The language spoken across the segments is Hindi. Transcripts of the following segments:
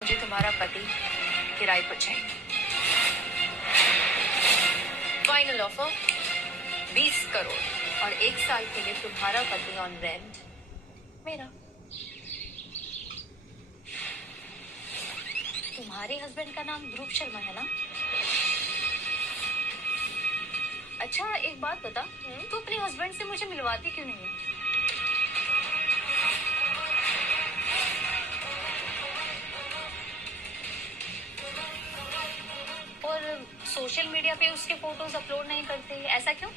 मुझे तुम्हारा पति किराए पर चाहिए। फाइनल ऑफर 20 करोड़ और 1 साल के लिए तुम्हारा पति ऑन रेंट मेरा। तुम्हारे हस्बैंड का नाम ध्रुव शर्मा है ना? अच्छा एक बात बता, तू अपने हस्बैंड से मुझे मिलवाती क्यों नहीं है? और सोशल मीडिया पे उसके फोटोज अपलोड नहीं करते, ऐसा क्यों?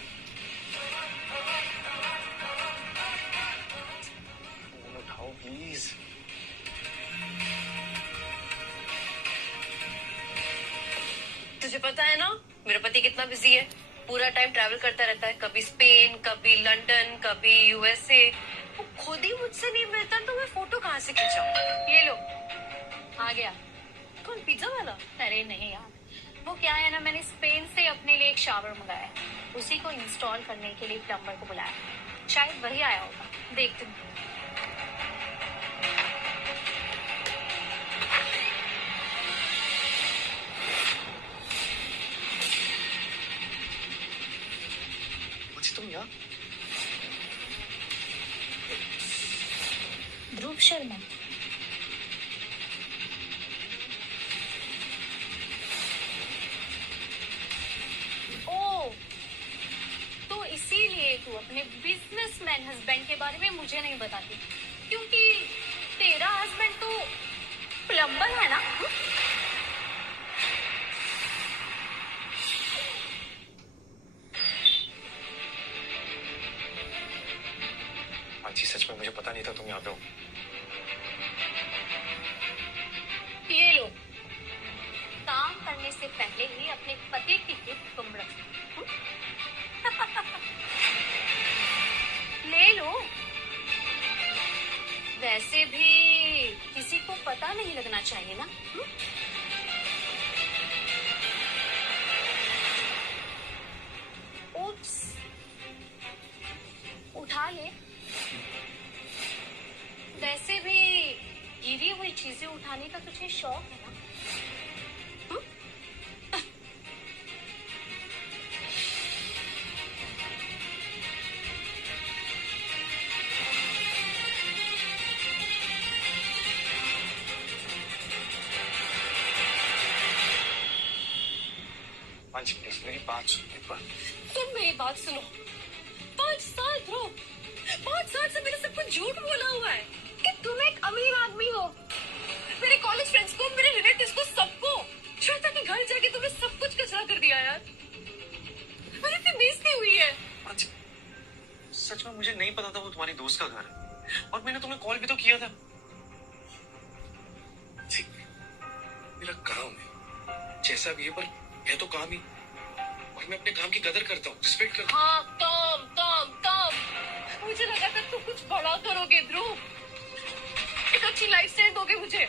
उठाओ प्लीज। तुझे पता है ना मेरा पति कितना बिजी है, पूरा टाइम ट्रैवल करता रहता है, कभी स्पेन, कभी लंदन, कभी यूएसए। वो खुद ही मुझसे नहीं मिलता तो मैं फोटो कहाँ से खिंचाऊं? ये लो आ गया। कौन, पिज्जा वाला? अरे नहीं यार, वो क्या है ना, मैंने स्पेन से अपने लिए एक शावर मंगाया है, उसी को इंस्टॉल करने के लिए प्लम्बर को बुलाया, शायद वही आया होगा, देखती हूँ। तुम यहाँ? ध्रुव शर्मा। ओ, तो इसीलिए तू अपने बिजनेसमैन हस्बैंड के बारे में मुझे नहीं बताती, क्योंकि तेरा हस्बैंड तो प्लम्बर है ना? जी सच में मुझे पता नहीं था तुम यहाँ पे हो। ये लो, काम करने से पहले ही अपने पति की गिफ्ट तुम रख सकते। ले लो, वैसे भी किसी को पता नहीं लगना चाहिए ना। उप्स, उठा ले। वैसे भी गिरी हुई चीजें उठाने का तुझे शौक है ना? जी प्लीज मेरी बात सुनो एक बार। तुम मेरी बात सुनो। 5 साल ध्रुव, 5 साल से मैंने सब कुछ झूठ बोला हुआ है कि तुम एक अमीर आदमी हो। मेरे कॉलेज फ्रेंड्स को, मेरे रिलेटिव्स को, सबको श्वेता के घर जाके तुमने सब कुछ कचरा कर दिया यार। मेरी इतनी बेइज्जती हुई है। सच में मुझे नहीं पता था वो तुम्हारी दोस्त का घर है, और मैंने तुम्हें कॉल भी तो किया था। ठीक, मेरा काम है जैसा भी है, पर है तो काम ही, और मैं अपने काम की कदर करता हूँ, रिस्पेक्ट करता हूँ। हाँ, काम काम काम। मुझे लगा था तुम कुछ बड़ा करोगे ध्रुव, एक अच्छी लाइफस्टाइल दोगे मुझे,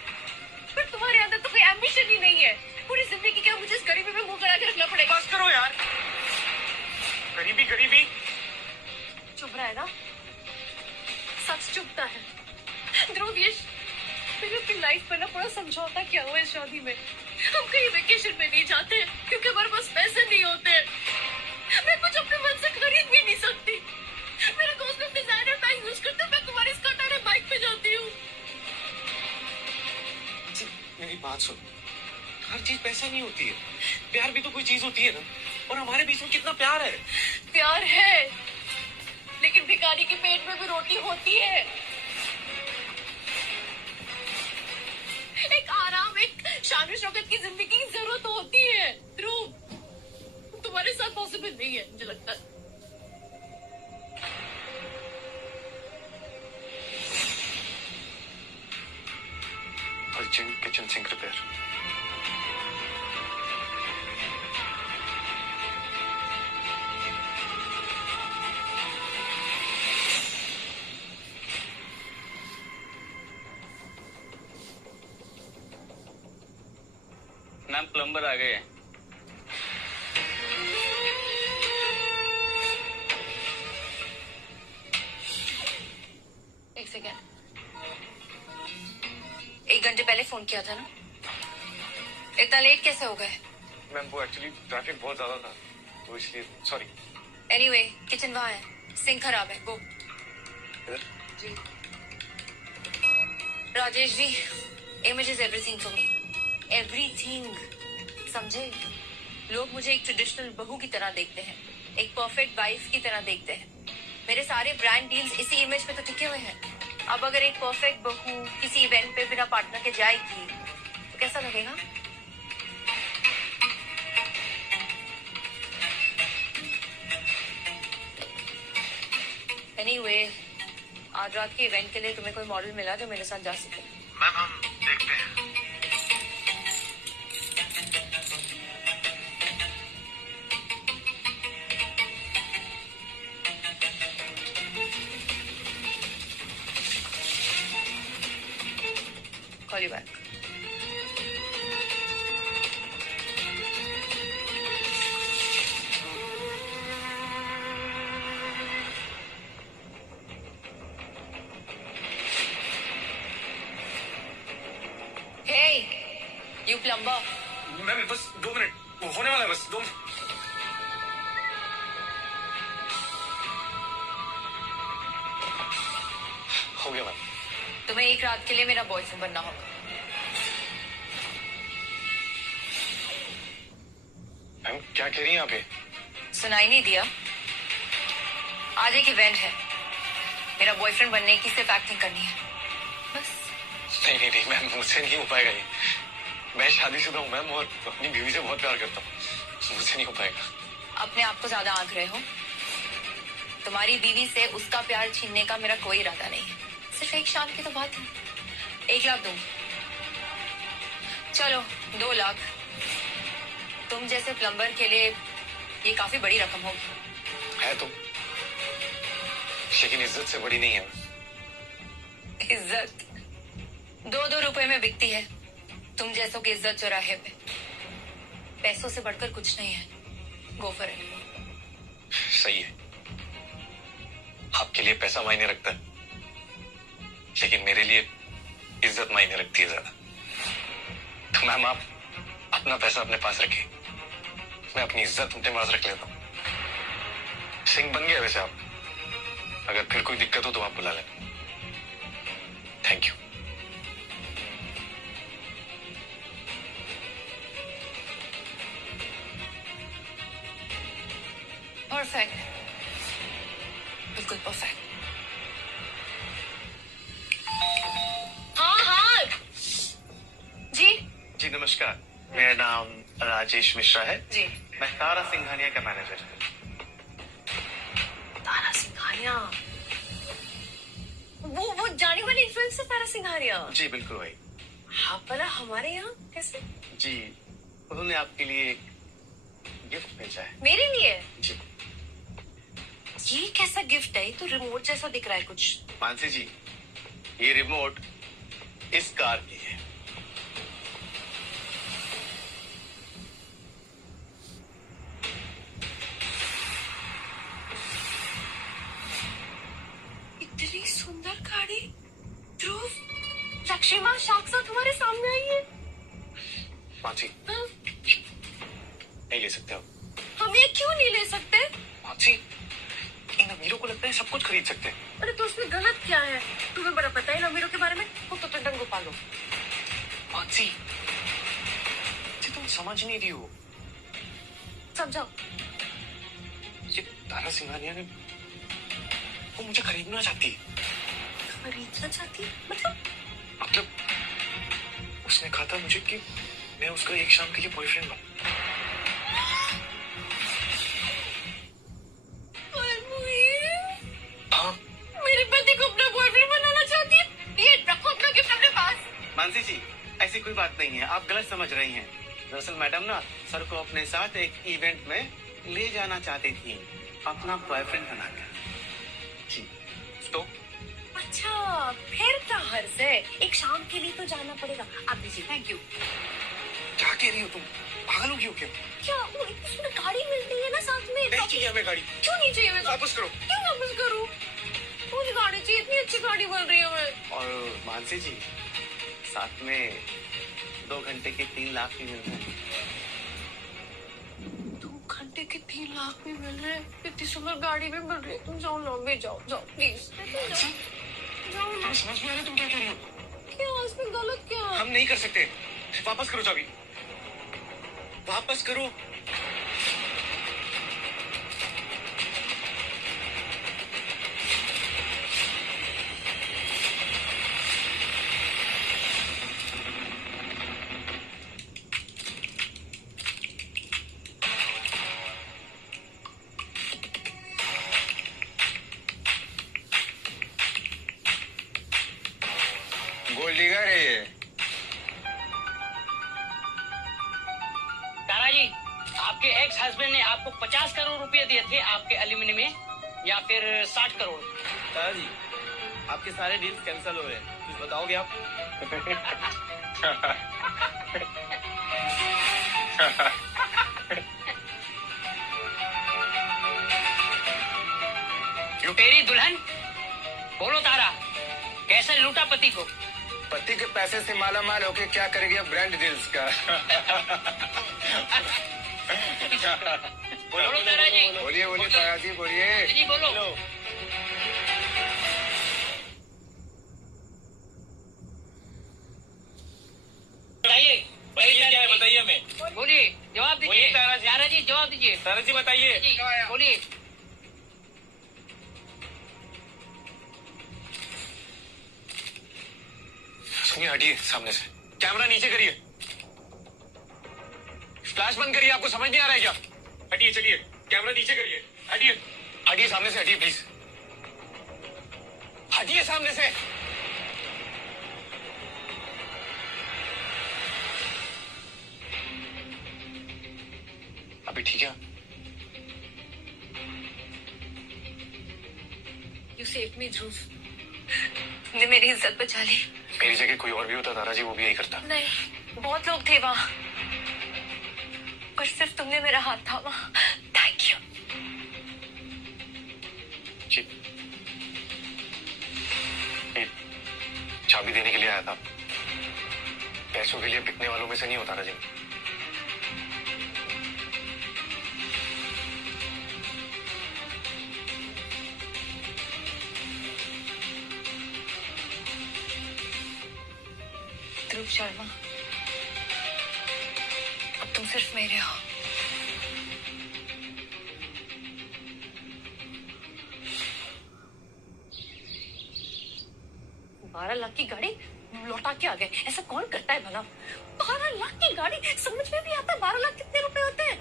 पर तुम्हारे अंदर तो कोई एम्बिशन ही नहीं है। पूरी जिंदगी क्या मुझे इस गरीबी में मुंह करा के रखना पड़ेगा? बस करो यार, गरीबी गरीबी। चुप रहा है ना, सच चुपता है। ध्रुव ये मैंने अपनी लाइफ पर ना पूरा समझौता किया हुआ है शादी में। हम कहीं वेकेशन में नहीं जाते क्योंकि हमारे पास पैसे नहीं होते। मैं कुछ अपने मन से खरीद भी नहीं सकती। मेरे दोस्त लोग डिजाइनर बैग यूज करते, मैं तुम्हारी स्कर्ट वाले बाइक पे जाती हूँ। मेरी बात सुन, हर चीज पैसा नहीं होती है, प्यार भी तो कोई चीज होती है ना, और हमारे बीच में कितना प्यार है। प्यार है, लेकिन भिखारी के पेट में भी रोटी होती है। एक आराम, एक शान शौकत की जिंदगी की जरूरत होती है ध्रुव। तुम्हारे साथ पॉसिबल नहीं है मुझे लगता है। Urgent kitchen sink repair. Ma'am plumber आ गए हैं। एक सेकेंड, 1 घंटे पहले फोन किया था ना? इतना लेट कैसे हो गए? मैम वो एक्चुअली ट्रैफिक बहुत ज्यादा था तो इसलिए सॉरी। एनीवे किचन वहाँ है, सिंक खराब है, गो। जी Rajesh ji, image is everything for me, everything, समझे? लोग मुझे एक ट्रेडिशनल बहू की तरह देखते हैं, एक परफेक्ट वाइफ की तरह देखते हैं। मेरे सारे ब्रांड डील्स इसी इमेज पे तो टिके हुए हैं। अब अगर एक परफेक्ट बहू किसी इवेंट पे बिना पार्टनर के जाएगी तो कैसा लगेगा? एनीवे, आज रात के इवेंट के लिए तुम्हें कोई मॉडल मिला जो मेरे साथ जा सके? मैम हम देखते हैं। Call you back. Hey, you plumber. Ma'am बस 2 मिनट, वो होने वाला है, बस 2 मिनट। हो गया मैम। तुम्हें एक रात के लिए मेरा बॉयफ्रेंड बनना होगा। मैम क्या कह रही हैं आप ये? सुनाई नहीं दिया? आज एक इवेंट है, मेरा बॉयफ्रेंड बनने की सिर्फ एक्टिंग करनी है, बस। नहीं नहीं नहीं मैम, मुझसे नहीं हो पाएगा ये। मैं शादीशुदा हूँ मैम और अपनी बीवी से बहुत प्यार करता हूँ, मुझसे नहीं हो पाएगा। अपने आप को ज्यादा आंक रहे हो। तुम्हारी बीवी से उसका प्यार छीनने का मेरा कोई इरादा नहीं है, सिर्फ एक शाम की तो बात है। 1 लाख दूंगी। चलो 2 लाख। तुम जैसे प्लम्बर के लिए ये काफी बड़ी रकम होगी। है तो, लेकिन इज्जत से बड़ी नहीं है। इज्जत 2-2 रुपए में बिकती है। तुम जैसों की इज्जत चौराहे पे पैसों से बढ़कर कुछ नहीं है। Go for it. सही है, आपके लिए पैसा मायने रखता है, लेकिन मेरे लिए इज्जत मायने रखती है ज्यादा। तो मैम आप अपना पैसा अपने पास रखिए, मैं अपनी इज्जत अपने पास रख लेता हूँ। सिंह बन गया वैसे आप, अगर फिर कोई दिक्कत हो तो आप बुला लें। Thank you. परफेक्ट, बिल्कुल परफेक्ट। हाँ हाँ जी जी नमस्कार, मेरा नाम राजेश मिश्रा है। जी। मैं तारा सिंघानिया का मैनेजर हूँ। तारा सिंघानिया, वो जाने वाली इन्फ्लुएंसर तारा सिंघानिया? जी बिल्कुल वही। हाँ, भला हमारे यहाँ कैसे? जी उन्होंने आपके लिए एक गिफ्ट भेजा है। मेरे लिए? जी। ये कैसा गिफ्ट है? ये तो रिमोट जैसा दिख रहा है कुछ। मानसी जी, ये रिमोट इस कार की है। इतनी सुंदर गाड़ी, ध्रुव, लक्ष्मा साक्षात तुम्हारे सामने आई है। मानसी, हाँ? नहीं ले सकते आप। हम ये क्यों नहीं ले सकते? मानसी, इन अमीरों को लगता है सब कुछ खरीद सकते हैं। अरे तो उसमें गलत क्या है? तुम्हें बड़ा पता है इन अमीरों के बारे में। वो तो डंगो पालो। मानसी, ये तुम समझ नहीं रही हो। समझाओ। ये तारा सिंघानिया ने, वो मुझे खरीदना चाहती है। खरीदना चाहती है? मतलब उसने कहा था मुझे कि मैं उसका एक शाम के लिए बॉयफ्रेंड बनूं। हाँ, मेरे पति को अपना बॉयफ्रेंड बनाना चाहती है? ये रखो अपना गिफ्ट अपने पास। मानसी जी, ऐसी कोई बात नहीं है, आप गलत समझ रही हैं। दरअसल मैडम ना सर को अपने साथ एक इवेंट में ले जाना चाहती थी, अपना बॉयफ्रेंड बनाकर। जी तो अच्छा, फिर क्या हर्ज है? एक शाम के लिए तो जाना पड़ेगा। आप दीजिए। Thank you. क्या कह रही हो तुम? पागल हो गई हो क्या? क्या वो उसमें गाड़ी मिलती है ना साथ में? नहीं चाहिए हमें गाड़ी। क्यों नहीं चाहिए? मैं वापस करो। क्यों वापस करूं? मुझे गाड़ी चाहिए, इतनी अच्छी गाड़ी बन रही है। मैं और मानसी जी, साथ में 2 घंटे के 3 लाख भी मिल रहे हैं। 2 घंटे के 3 लाख भी मिल रहे हैं, इतनी सुंदर गाड़ी भी मिल रही है। तुम जाओ ना, भी जाओ जाओ प्लीज, जाओ ना। समझ में आ रहा है तुम क्या कह रही हो? क्या इसमें गलत क्या? हम नहीं कर सकते। वापस करो चाबी, वापस करो। गोल्ड डिगर है ये। तारा जी, आपके एक्स हस्बैंड ने आपको 50 करोड़ रुपए दिए थे आपके एल्यूमिनी में, या फिर 60 करोड़? तारा जी, आपके सारे डील्स कैंसिल हो गए, कुछ बताओगे आप? लुटेरी दुल्हन, बोलो तारा, कैसे लूटा पति को? पति के पैसे से माला माल होके क्या करेगी अब ब्रांड डील्स का? बोलो तारा जी, बोलिए बोलिए तारा जी, बोलिए जी बोलो। बताइए क्या है बताइए हमें। बोलिए, जवाब दीजिए। बोलिए तारा जी। तारा जी जवाब दीजिए। तारा जी बताइए। जी बोलिए। सुनिए, हटिए सामने से। कैमरा नीचे करिए, फ्लैश बंद करिए। आपको समझ नहीं आ रहा है क्या? हटिए, चलिए, कैमरा नीचे करिए। हटिए, हटिए सामने से, हटिए प्लीज, हटिए सामने से। अभी ठीक है? You saved me, ध्रुव। तुमने मेरी इज्जत बचा ली। मेरी जगह कोई और भी होता तारा जी, वो भी यही करता। नहीं, बहुत लोग थे वहाँ, पर सिर्फ तुमने मेरा हाथ थामा। Thank you. जी, ये चाबी देने के लिए आया था। पैसों के लिए बिकने वालों में से नहीं होता तारा जी। ध्रुव शर्मा, अब तुम सिर्फ मेरे हो। बारह लाख की गाड़ी लौटा के आ गए, ऐसा कौन करता है भला? 12 लाख की गाड़ी, समझ में भी आता है 12 लाख कितने रुपए होते हैं?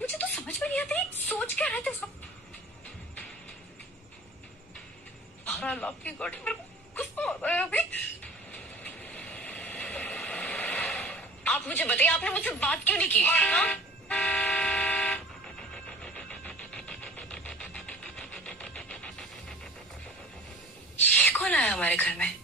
मुझे तो समझ में नहीं आता, ये सोच क्या रहे थे सब? 12 लाख की गाड़ी, मेरे को गुस्सा आ रहा है अभी। आप मुझे बताइए, आपने मुझसे बात क्यों नहीं की? हाँ? ये कौन आया हमारे घर में?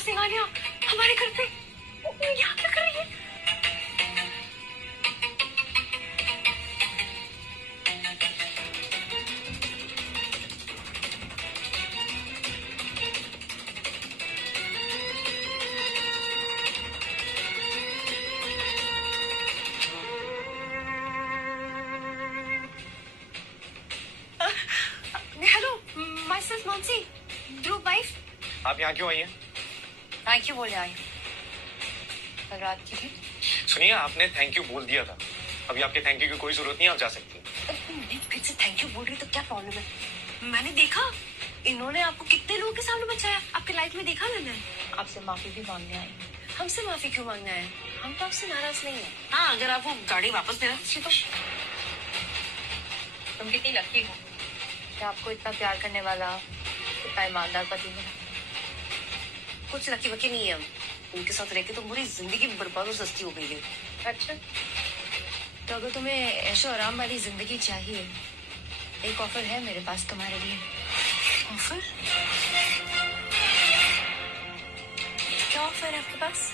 सिंघानिया हमारे घर पे यहाँ क्या कर रही है? Hello, my self Mansi, Dhruv wife. आप यहाँ क्यों आई हैं? थैंक यू बोले आई। कल रात की थी। सुनिए, आपने थैंक यू बोल दिया था, अभी आपके थैंक यू की कोई जरूरत नहीं, आप जा सकती हैं। मैं फिर से थैंक यू बोल रही तो क्या प्रॉब्लम है? मैंने देखा इन्होंने आपको कितने लोगों के सामने बचाया, आपके लाइफ में देखा मैंने। आपसे माफी भी मांगने आई। हमसे माफी क्यों मांगने आए? हम तो आपसे नाराज नहीं है। हाँ, अगर आप वो गाड़ी वापस दे दें तो। तुम कितनी लकी हो कि आपको इतना प्यार करने वाला, इतना ईमानदार पति मिला। कुछ लकी वकी नहीं है हम। उनके साथ रह के तो पूरी जिंदगी बर्बाद और सस्ती हो गई है। अच्छा, तो अगर तुम्हें ऐशो आराम वाली जिंदगी चाहिए, एक ऑफर है मेरे पास तुम्हारे लिए। ऑफर? क्या ऑफर है आपके पास?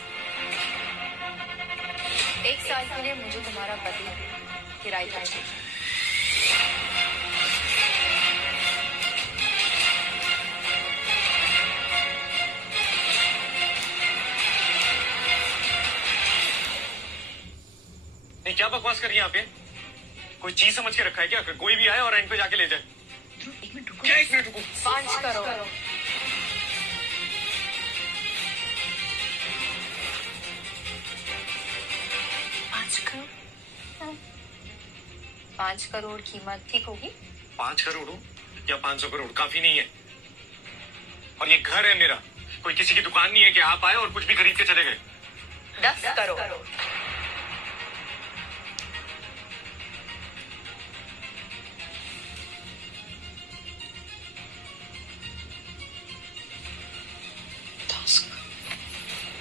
1 साल के लिए मुझे तुम्हारा पति किराए पर चाहिए। नहीं, क्या बकवास कर रही है आप? ये कोई चीज समझ के रखा है क्या? कोई भी आए और एंड पे जाके ले जाए। एक मिनट रुको। क्या 1 मिनट रुको? 5 करोड़। 5 करोड़? 5 करोड़ कीमत ठीक होगी? 5 करोड़ हो या 500 करोड़ काफी नहीं है। और ये घर है मेरा, कोई किसी की दुकान नहीं है कि आप आए और कुछ भी खरीद के चले गए। 10 करोड़।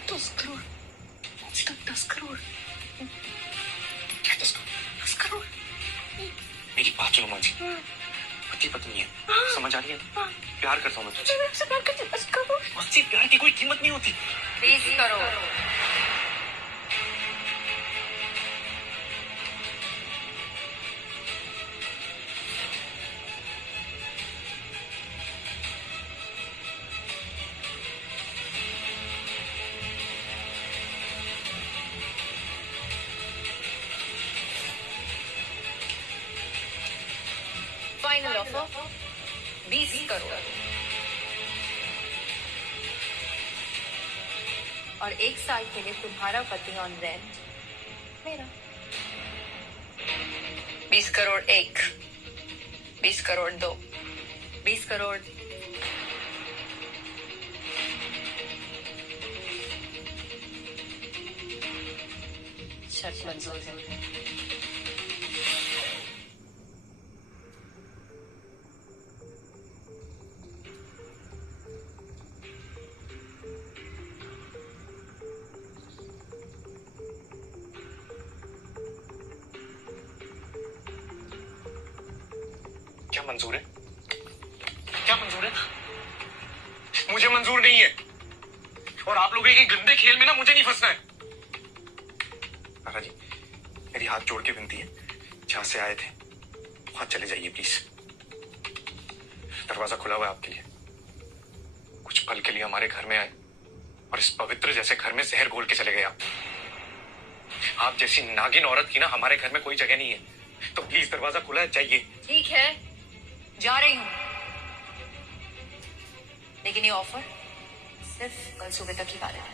10 करोड़। 10 करोड़। क्या 10 करोड़? 10 करोड़। मेरी बात सुनो माँ जी, पति पत्नी है, समझ आ रही है? प्यार करता हूँ मैं तुझसे। मैं आपसे प्यार करती हूँ। 10 करोड़। मुझसे प्यार की कोई कीमत नहीं होती। 20 करोड़। 20 करोड़। और 1 साल के लिए तुम्हारा पति ऑन रेंट मेरा। 20 करोड़ 1, 20 करोड़ 2, 20 करोड़। शर्त मंजूर है। क्या मंजूर है? क्या मंजूर है? मुझे मंजूर नहीं है। और आप लोगों के गंदे खेल में ना मुझे नहीं फंसना है। तारा जी, मेरी हाथ जोड़ के विनती है, जहां से आए थे वहां चले जाइए प्लीज। दरवाजा खुला हुआ है आपके लिए। कुछ पल के लिए हमारे घर में आए और इस पवित्र जैसे घर में जहर घोल के चले गए आप। आप जैसी नागिन औरत की ना हमारे घर में कोई जगह नहीं है। तो प्लीज दरवाजा खुला है, जाइए। ठीक है, जा रही हूं, लेकिन ये ऑफर सिर्फ कल सुबह तक ही वैलिड है।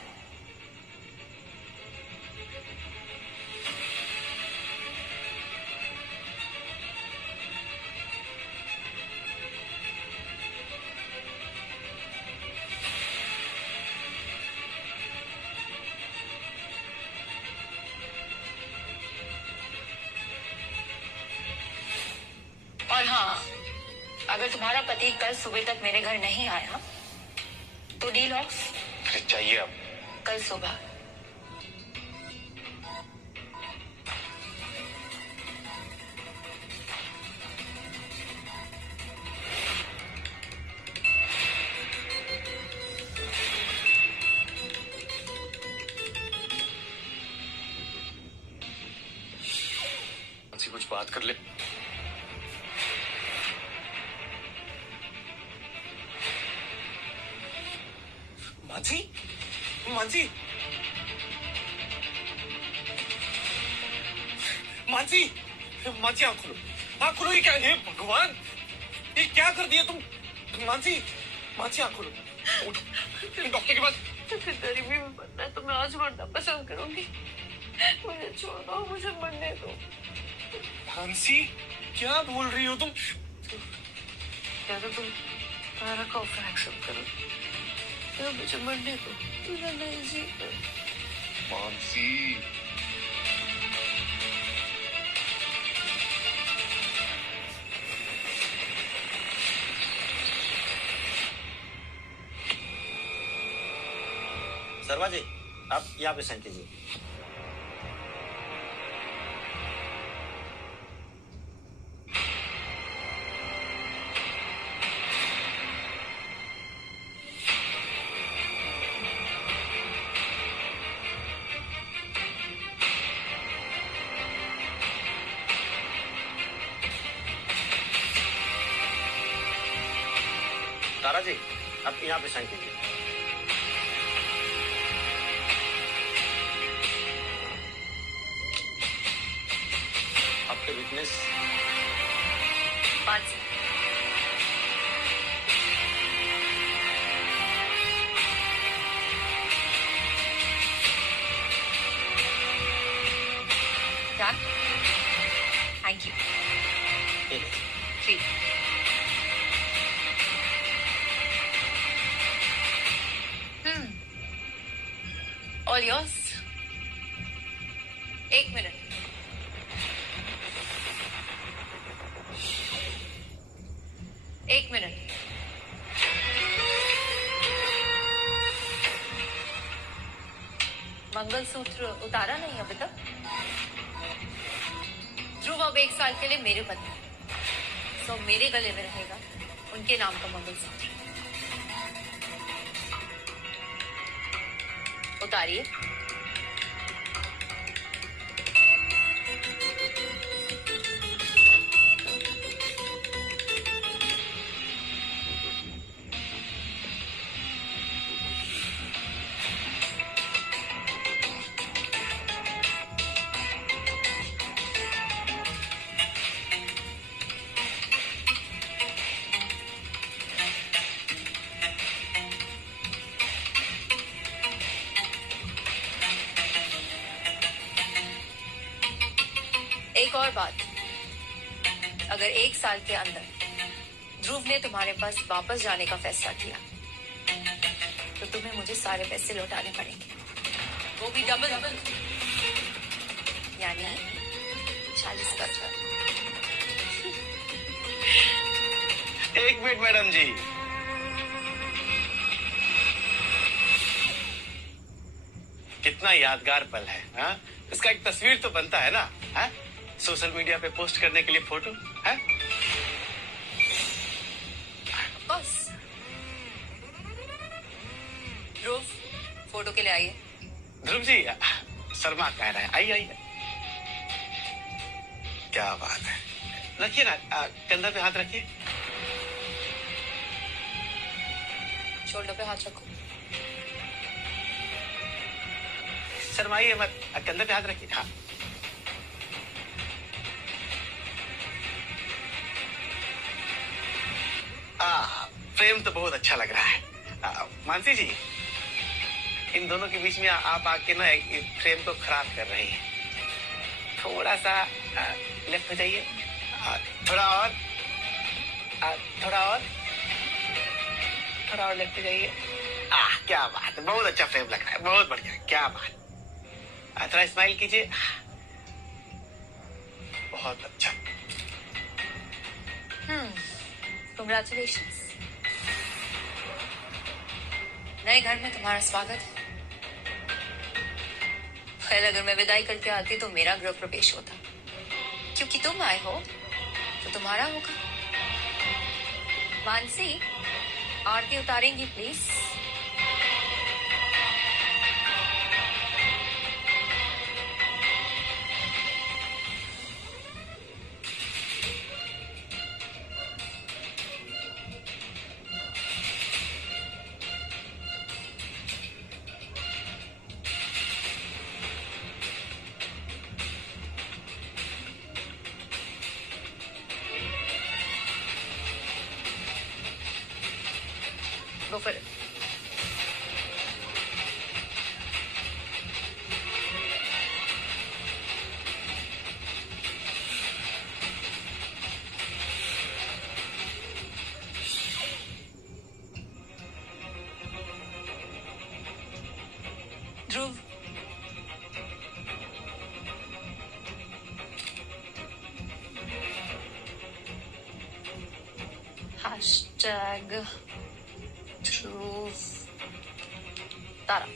और हाँ, अगर तुम्हारा पति कल सुबह तक मेरे घर नहीं आया तो डील ऑफ। अरे जाइए आप। कल सुबह। कुछ बात कर ले। मानसी, मानसी, मानसी, मानसी आँख खोलो, आँख खोलो। ये क्या है भगवान, ये क्या कर दिया तुम? मानसी, मानसी आँख खोलो, उठो डॉक्टर के पास। अगर गरीबी में मरना है तो मैं आज मरना पसंद करूंगी। मुझे छोड़ दो, मुझे मरने दो। मानसी, क्या बोल रही हो तुम? क्या तो तुम तारा का ऑफर एक्सेप्ट करो, तो मुझे मरने दो। तुझे नहीं जी मानसी शर्मा जी, आप यहाँ पे साइन कीजिए। तारा जी, आप यहाँ पे साइन कीजिए। आपके विटनेस मानसी, क्या? Thank you. ये लीजिए। जी। All yours. एक मिनट। एक मिनट। मंगलसूत्र उतारा नहीं अभी तक? ध्रुव अब 1 साल के लिए मेरे पति, सो मेरे गले में रहेगा उनके नाम का मंगलसूत्र। उतारिए। एक और बात, अगर 1 साल के अंदर ध्रुव ने तुम्हारे पास वापस जाने का फैसला किया तो तुम्हें मुझे सारे पैसे लौटाने पड़ेंगे, वो भी डबल, यानी 40 का था। एक मिनट मैडम जी, कितना यादगार पल है। हाँ, इसका एक तस्वीर तो बनता है ना। हाँ, सोशल मीडिया पे पोस्ट करने के लिए फोटो है। बस ध्रुव, फोटो के लिए आइए। ध्रुव जी, शर्मा कह रहे हैं, आइए आइए। क्या बात है, रखिए ना, कंधा पे हाथ रखिए। शोल्डर पे हाथ रखो। शर्माइए मत, कंधे पे हाथ रखिए। हाँ, प्रेम तो बहुत अच्छा लग रहा है। मानसी जी, इन दोनों के बीच में आप आके ना फ्रेम को खराब कर रही हैं। थोड़ा सा लेफ्ट हो जाइए, थोड़ा और, थोड़ा और, थोड़ा और लेफ्ट हो जाइए। क्या बात है, बहुत अच्छा फ्रेम लग रहा है, बहुत बढ़िया, क्या बात। थोड़ा स्माइल कीजिए, बहुत अच्छा। कंग्रेचुलेशंस, नए घर में तुम्हारा स्वागत है। पहले अगर मैं विदाई करके आती तो मेरा गृह प्रवेश होता, क्योंकि तुम आए हो तो तुम्हारा होगा। मानसी, आरती उतारेंगी please? Go for it. Dhruv, hashtag Dhruv Tara.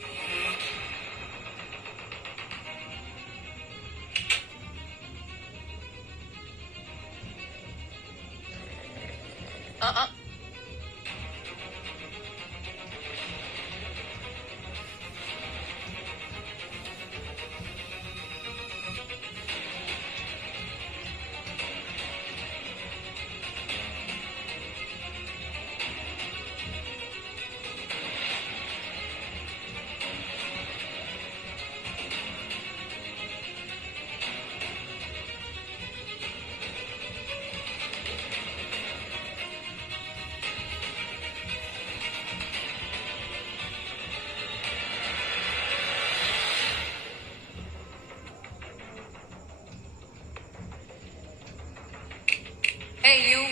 Hey you,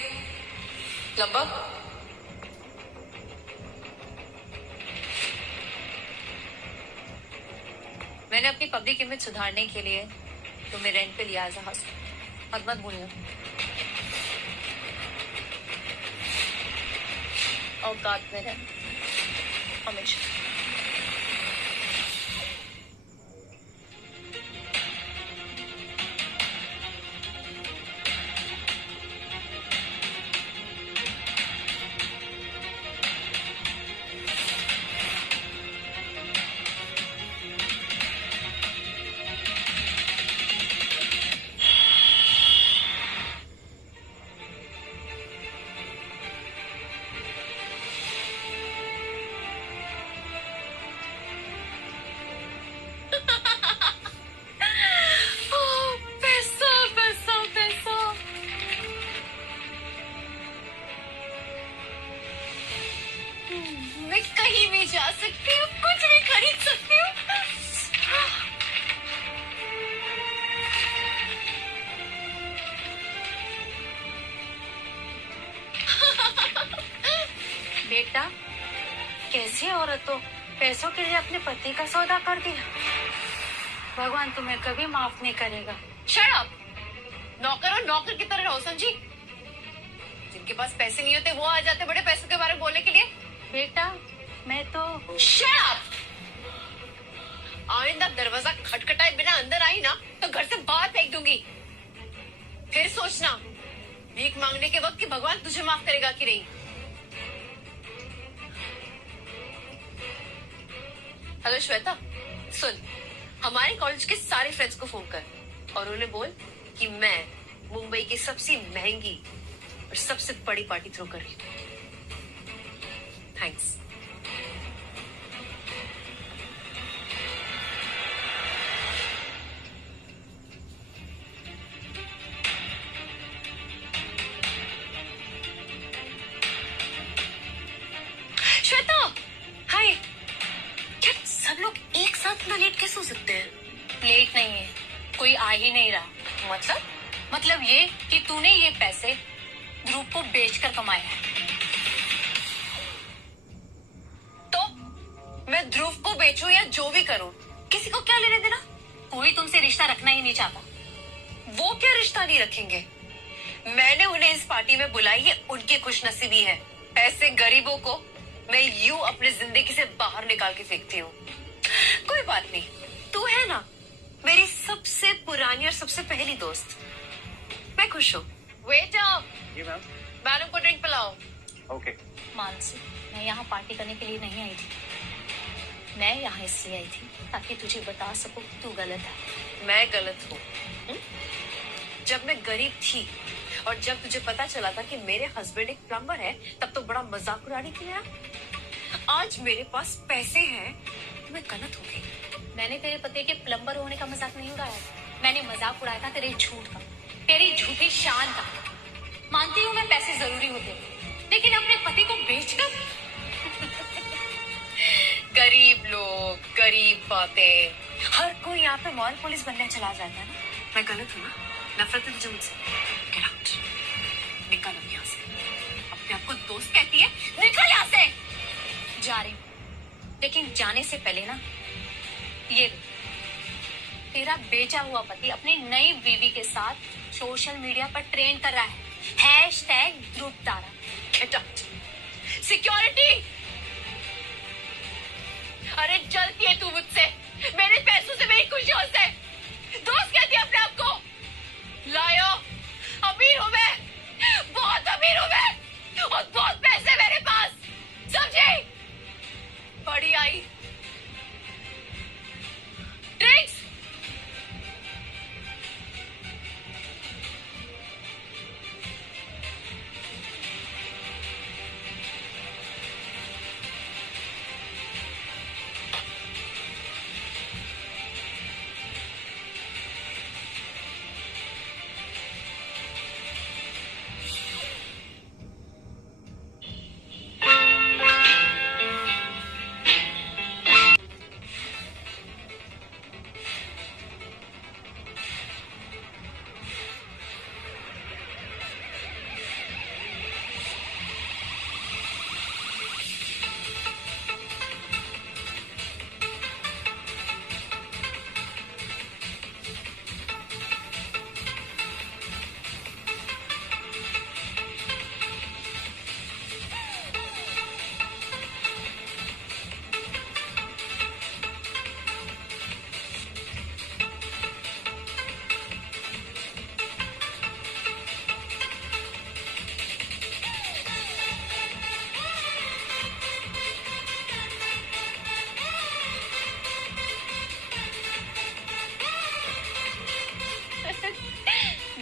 plumber. मैंने अपनी पब्लिक इमेज सुधारने के लिए तुम्हें रेंट पे लिया एज अ हस्बैंड। मत भूलियो। औकात में रह हमेशा। मैं कहीं भी जा सकती हूँ, कुछ भी खरीद सकती हूँ। बेटा, कैसी औरत हो, पैसों के लिए अपने पति का सौदा कर दिया। भगवान तुम्हें कभी माफ नहीं करेगा। Shut up. नौकर और नौकर की तरह रहो, समझी? जिनके पास पैसे नहीं होते वो आ जाते बड़े पैसों के बारे में बोलने के लिए। बेटा, मैं तो शट अप। आइंदा दरवाजा खटखटाए बिना अंदर आई ना तो घर से बाहर फेंक दूंगी। फिर सोचना भीख मांगने के वक्त कि भगवान तुझे माफ करेगा कि नहीं। हेलो श्वेता, सुन, हमारे कॉलेज के सारे फ्रेंड्स को फोन कर और उन्हें बोल कि मैं मुंबई की सबसे महंगी और सबसे बड़ी पार्टी थ्रो कर रही हूँ। थैंक्स। श्वेता, हाय। क्या सब लोग एक साथ इतना लेट कैसे हो सकते हैं? लेट नहीं है, कोई आ ही नहीं रहा। मतलब ये कि तूने ये पैसे ध्रुव को बेचकर कमाए हैं। तो मैं ध्रुव को बेचूं या जो भी करूं, किसी को क्या लेने देना? कोई तुमसे रिश्ता रखना ही नहीं चाहता। वो क्या रिश्ता नहीं रखेंगे? मैंने उन्हें इस पार्टी में बुलाई है, उनकी खुशनसीबी है। ऐसे गरीबों को मैं यूं अपनी जिंदगी से बाहर निकाल के फेंकती हूँ। कोई बात नहीं, तू है ना मेरी सबसे पुरानी और सबसे पहली दोस्त। मैं खुश हूँ। वेटर, जी मैम। मैडम को ड्रिंक पिलाओ। ओके। मानसी, मैं यहाँ पार्टी करने के लिए नहीं आई थी। मैं यहाँ इसलिए आई थी ताकि तुझे बता सकूं कि तू गलत है। मैं गलत हूँ। जब मैं गरीब थी और जब तुझे पता चला था कि मेरे हस्बैंड एक प्लम्बर है, तब तो बड़ा मजाक उड़ाने के लिए। आज मेरे पास पैसे हैं तो मैं गलत हो गई। मैंने तेरे पति के प्लम्बर होने का मजाक नहीं उड़ाया, मैंने मजाक उड़ाया था तेरे झूठ का, तेरी झूठी शान का। मानती हूँ मैं पैसे जरूरी होते, लेकिन अपने पति को बेचकर। गरीब लोग, गरीब बातें। हर कोई यहाँ पे मॉल पुलिस बनने चला जाता है ना। मैं गलत हूँ ना? नफरत है तुझे मुझसे? Get out. निकल अब यहाँ से। अपने आप को दोस्त कहती है, निकल यहाँ से। जा रही हूँ, लेकिन जाने से पहले ना ये देख, तेरा बेचा हुआ पति अपनी नई बीवी के साथ सोशल मीडिया पर ट्रेंड कर रहा है #Dhruv Tara. Get out. Security, अरे जलती है तू मुझसे, मेरे पैसों से, मेरी खुशियों से। दोस्त कहती है अपने आप को। लायो, अमीर हूं मैं, बहुत अमीर हूं मैं, और बहुत पैसे मेरे पास, समझे? बड़ी आई ड्रिंक्स।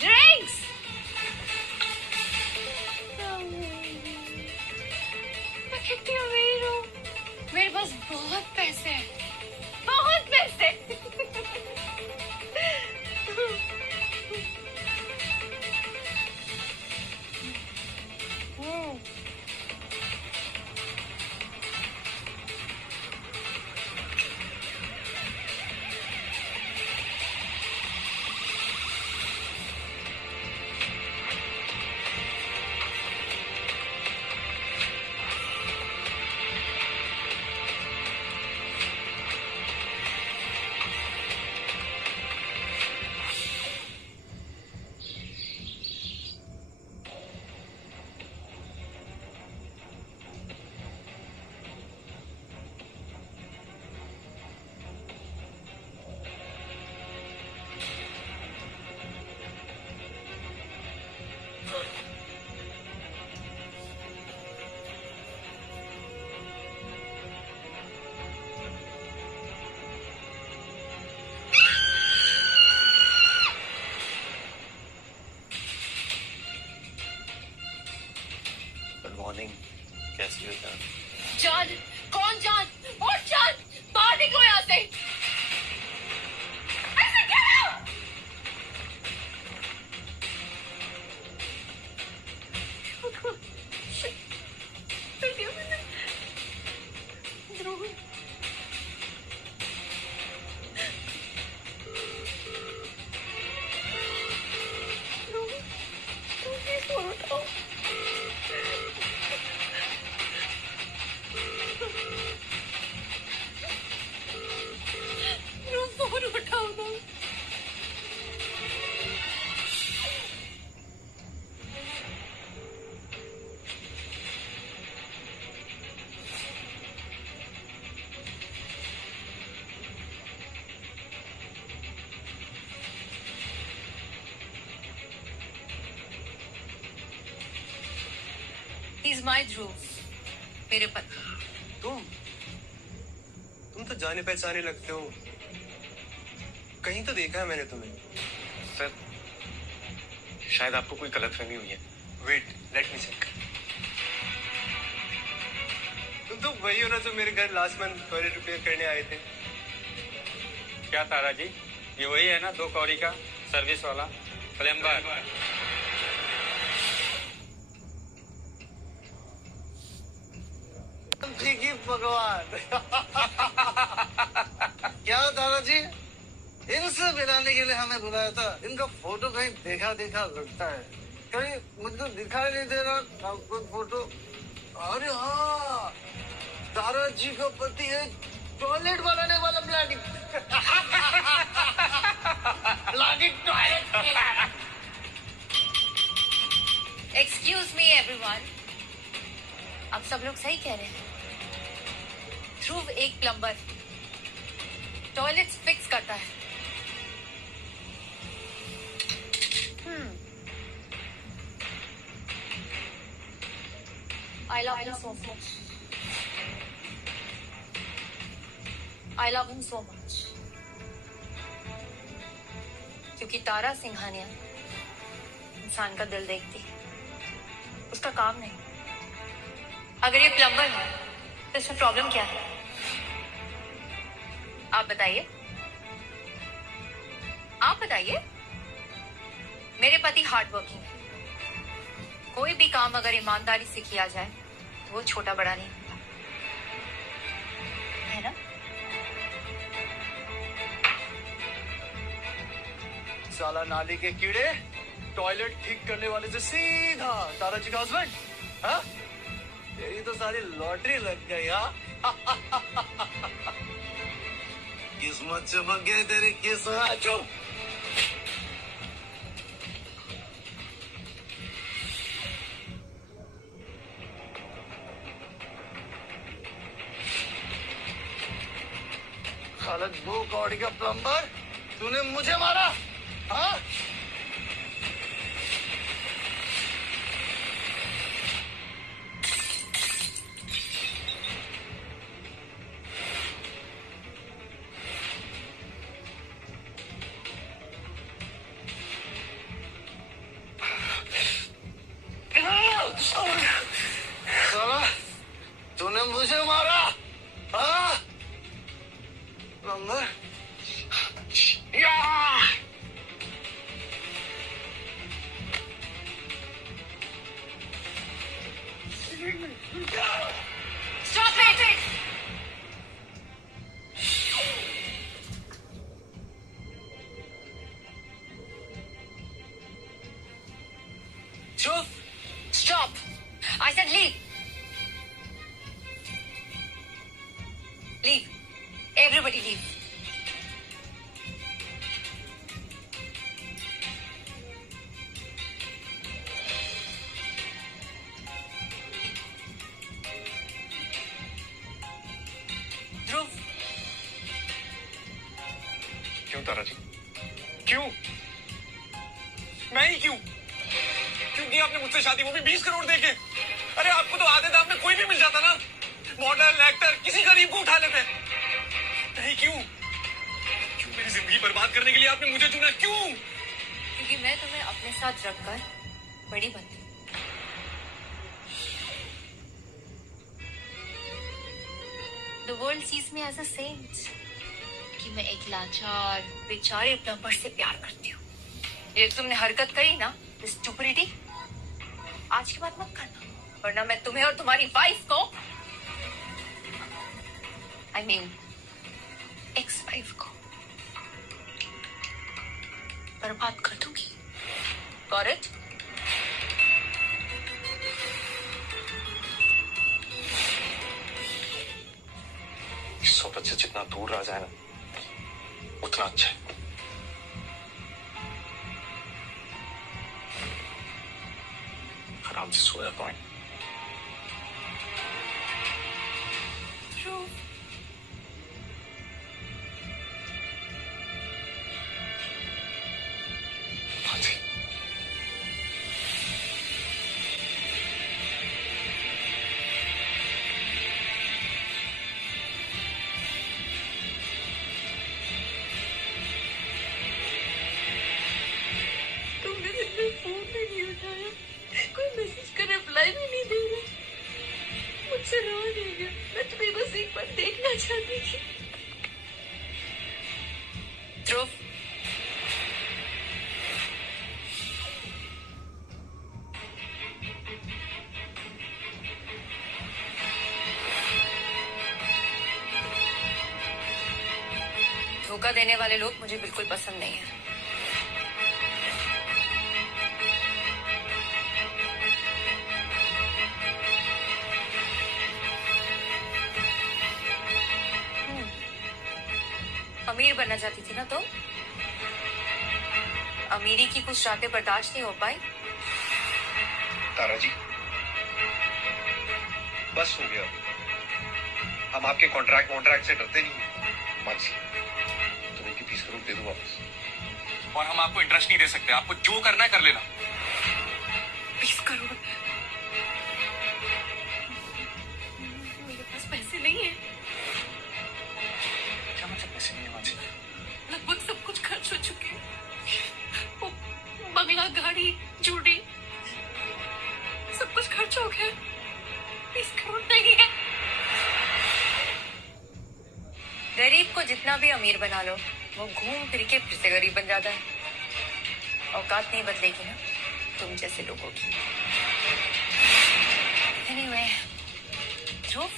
ड्रिंक्स। मैं कितनी अमीर हूँ, मेरे पास बहुत पैसे हैं, बहुत पैसे। गुड मॉर्निंग, कैसी हो जान? जान? कौन जान? और जान, बाहर निकलो यहाँ से। ऐसे क्या है? फोन उठाओ ना। He's my Dhruv, मेरे पति। तुम तो जाने पहचाने लगते हो, कहीं तो देखा है मैंने तुम्हें। सर, शायद आपको कोई गलतफहमी हुई है। Wait, let me check. तुम तो वही हो ना जो मेरे घर लास्ट मंथ टॉयलेट रिपेयर करने आए थे। क्या तारा जी, ये वही है ना 2 कौड़ी का सर्विस वाला प्लम्बर? भगवान। क्या दादाजी, इनसे मिलाने के लिए हमें बुलाया था। इनका फोटो कहीं देखा देखा लगता है, कहीं मुझको दिखाई नहीं दे रहा कोई फोटो। अरे हाँ, दादाजी का पति है टॉयलेट बनाने वाला planning. Planning toilet. Excuse me, everyone. अब सब लोग सही कह रहे हैं। ध्रुव एक प्लम्बर, टॉयलेट्स फिक्स करता है। I love him so much. I love him so much. क्योंकि तारा सिंघानिया इंसान का दिल देखती है, उसका काम नहीं। अगर ये प्लम्बर है तो इसमें प्रॉब्लम क्या है? आप बताइए, आप बताइए। मेरे पति हार्ड वर्किंग है। कोई भी काम अगर ईमानदारी से किया जाए तो वो छोटा बड़ा नहीं होता, है ना? साला नाली के कीड़े, टॉयलेट ठीक करने वाले से सीधा तारा जी का हस्बैंड। हाँ, तेरी तो सारी लॉटरी लग गई। हाँ, किस्मत चमक गई तेरी किस्मत। चुप। खालद 2 कौड़ी का प्लम्बर, तूने मुझे मारा। हाँ, साला तूने मुझे मारा। हाँ, प्लम्बर। Stop it! चुप। Stop! I said leave. Leave. Everybody leave. ध्रुव, क्यों तारा जी? क्यों? मैं ही क्यों? क्यों की आपने मुझसे शादी, वो भी 20 करोड़ देके? अरे आपको तो आधे दाम में कोई भी मिल जाता ना, मॉडल, एक्टर, किसी गरीब को उठा लेते। नहीं, क्यों? क्यों मेरी जिंदगी बर्बाद करने के लिए आपने मुझे चुना? क्यों? क्योंकि मैं तुम्हें अपने साथ रखकर बड़ी बनती हूँ। The world sees me as a saint. कि मैं एक लाचार बेचारे प्लम्बर से प्यार करती हूँ। ये तुमने हरकत करी ना, स्टुपिडिटी, आज के बाद मत करना, वरना मैं तुम्हें और तुम्हारी वाइफ को, I mean, एक्स वाइफ को बर्बाद कर दूंगी। Got it? इस सोबत से जितना दूर रह जाए ना, उतना अच्छा है। आराम से सोया पाए। ध्रुव, धोखा देने वाले लोग मुझे बिल्कुल पसंद नहीं है। अमीर बनना चाहती थी ना तो अमीरी की कुछ रातें बर्दाश्त नहीं हो पाई। तारा जी, बस हो गया। हम आपके कॉन्ट्रैक्ट से डरते नहीं। मानसी, तुम्हें की 20 करोड़ दे दो वापस। और हम आपको इंटरेस्ट नहीं दे सकते। आपको जो करना है कर लेना। 20 करोड़? मेरे पास पैसे नहीं है। क्या मतलब पैसे नहीं है मानसी? लगभग सब कुछ खर्च हो चुके हैं। वो बंगला, गाड़ी, जूड़ी, सब कुछ खर्च हो गया। 20 करोड़ नहीं है। गरीब को जितना भी अमीर बना लो, वो घूम फिर के फिर से गरीब बन जाता है। औकात नहीं बदलेगी ना तुम जैसे लोगों की। Anyway, Dhruv,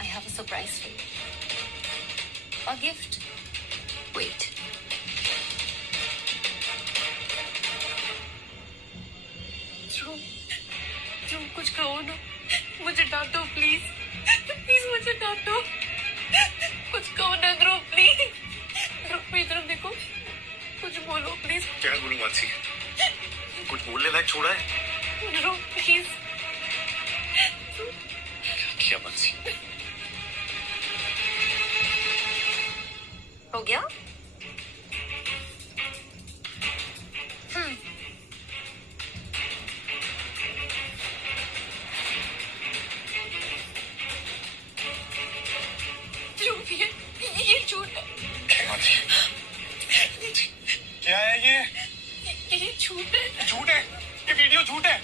I have a surprise for you. A gift. Wait. Dhruv, कुछ कहो ना। मुझे डांटो प्लीज। प्लीज मुझे डांटो। कुछ कहो ना ध्रुव, प्लीज। ध्रुव, मेरी तरफ देखो। कुछ बोलो प्लीज। क्या बोलूं मानसी? कुछ बोलने लायक छोड़ा है? ध्रुव प्लीज। क्या मानसी? हो गया? ध्रुव, ये झूठ है। क्या है ये? ये झूठ है। झूठ है? ये वीडियो झूठ है?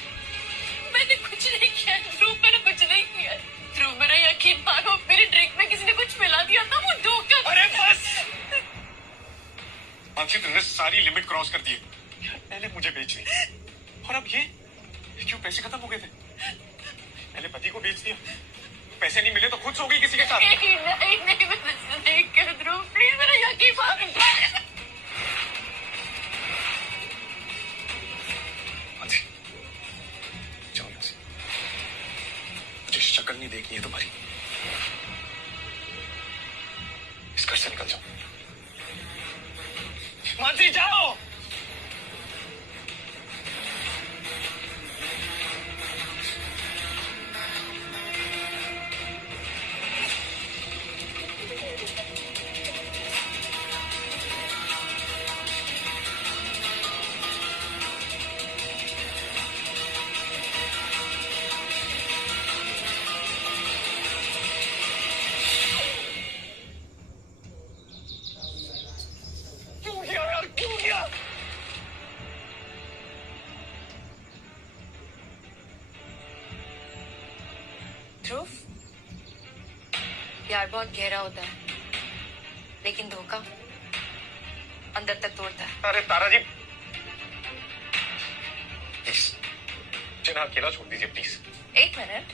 मैंने कुछ नहीं किया ध्रुव, मैंने कुछ नहीं किया। ध्रुव, मेरा यकीन मानो, मेरे ड्रिंक में किसी ने कुछ मिला दिया था, वो धोखा। अरे बस मानसी, तुमने सारी लिमिट क्रॉस कर दी है। पहले मुझे बेच दी और अब ये क्यों? पैसे खत्म हो गए थे। पहले पति को बेच दिया, पैसे नहीं मिले तो खुद सो गई किसी के साथ। नहीं, मैंने ऐसा नहीं किया ध्रुव, प्लीज मेरा यकीन मानो। मानसी, जाओ यहाँ से। मुझे शक्ल नहीं देखनी है तुम्हारी। इस घर से निकल जाओ। मानसी, जाओ। क्यों किया यार, क्यों किया? ध्रुव, प्यार बहुत गहरा होता है, लेकिन धोखा अंदर तक तोड़ता है। अरे तारा जी, प्लीज मुझे ना अकेला छोड़ दीजिए प्लीज। एक मिनट,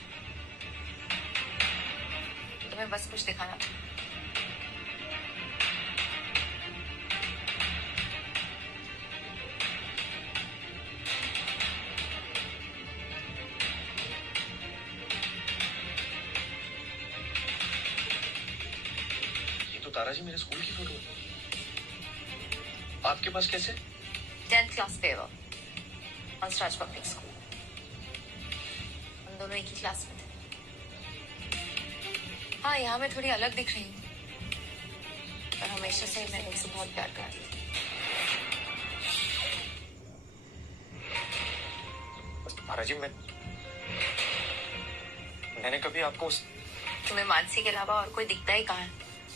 तुम्हें बस कुछ दिखाना था। ये तो तारा जी मेरे स्कूल की फोटो है। आपके पास कैसे? 10th class favour, Hansraj public school. हम दोनों एक ही क्लास में थे। हाँ, यहाँ मैं थोड़ी अलग दिख रही हूँ, पर हमेशा से मैं तुमसे बहुत प्यार करती थी। तारा जी, मैंने कभी आपको तुम्हें मानसी के अलावा और कोई दिखता ही कहाँ है?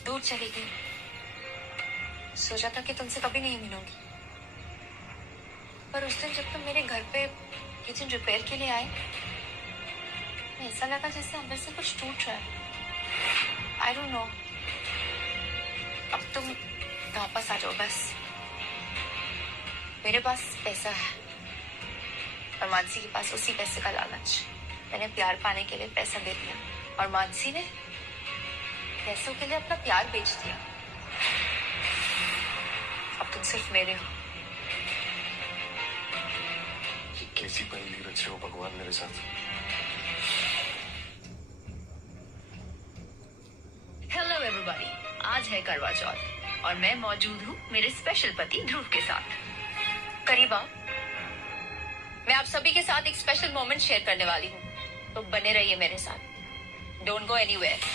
दूर चली गई। सोचा था कि तुमसे कभी नहीं मिलूंगी, पर उस दिन जब तुम मेरे घर पे किचन रिपेयर के लिए आए, ऐसा लगा जैसे अंदर से कुछ टूट रहा है। I don't know. अब तुम वापस आ जाओ बस। मेरे पास पैसा है और मानसी के पास उसी पैसे का लालच। मैंने प्यार पाने के लिए पैसा दे दिया और मानसी ने पैसों के लिए अपना प्यार बेच दिया। अब तुम सिर्फ मेरे हो। ये कैसी पहेली रच रहे हो भगवान मेरे साथ? हेलो एवरीबॉडी, आज है करवा चौथ और मैं मौजूद हूँ मेरे स्पेशल पति ध्रुव के साथ। करीबा, मैं आप सभी के साथ एक स्पेशल मोमेंट शेयर करने वाली हूँ। तो बने रहिए मेरे साथ। Don't go anywhere.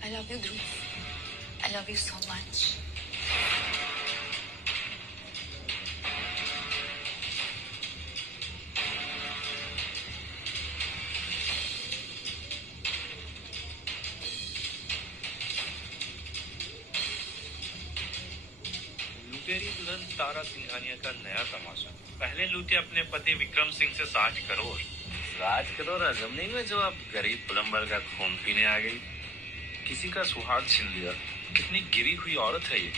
I love you, Dhruv. I love you so much. लुटेरी दुल्हन तारा सिंघानिया का नया तमाशा। पहले लूटे अपने पति विक्रम सिंह से 60 करोड़। 60 करोड़ हजम नहीं हुए जो आप गरीब प्लम्बर का खून पीने आ गई। किसी का सुहाग छीन लिया। कितनी गिरी हुई औरत है ये।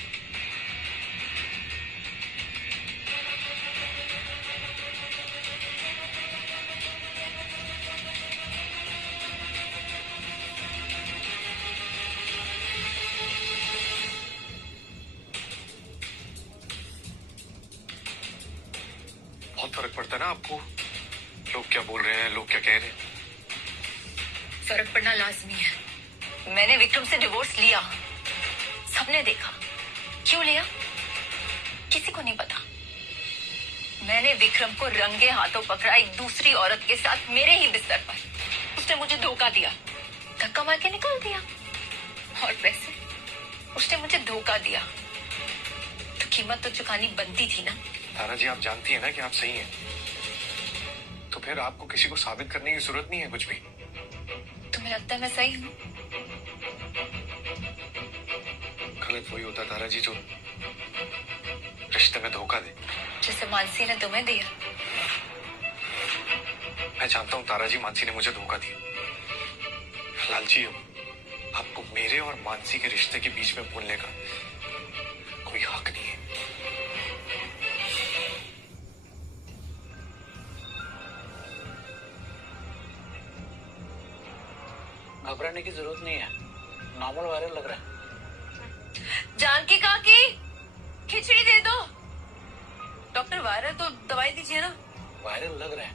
बहुत फर्क पड़ता है ना आपको, लोग क्या बोल रहे हैं, लोग क्या कह रहे हैं। फर्क पड़ना लाजमी है। मैंने विक्रम से डिवोर्स लिया, सबने देखा। क्यों लिया किसी को नहीं पता। मैंने विक्रम को रंगे हाथों पकड़ा एक दूसरी औरत के साथ मेरे ही बिस्तर पर। उसने मुझे धोखा दिया, धक्का मार के निकाल दिया। और वैसे उसने मुझे धोखा दिया तो कीमत तो चुकानी बनती थी ना। तारा जी, आप जानती है ना कि आप सही हैं, तो फिर आपको किसी को साबित करने की जरूरत नहीं है कुछ भी। तुम्हें लगता है मैं सही हूँ? गलत वही होता तारा जी जो रिश्ते में धोखा दे, जैसे मानसी ने तुम्हें दिया। मैं जानता हूँ तारा जी, मानसी ने मुझे धोखा दिया। लालची हो, आपको मेरे और मानसी के रिश्ते के बीच में बोलने का कोई हक नहीं है। घबराने की जरूरत नहीं है, नॉर्मल वायरल लग रहा है। जानकी काकी, खिचड़ी दे दो। डॉक्टर वायरल तो दवाई दीजिए ना। वायरल लग रहा है,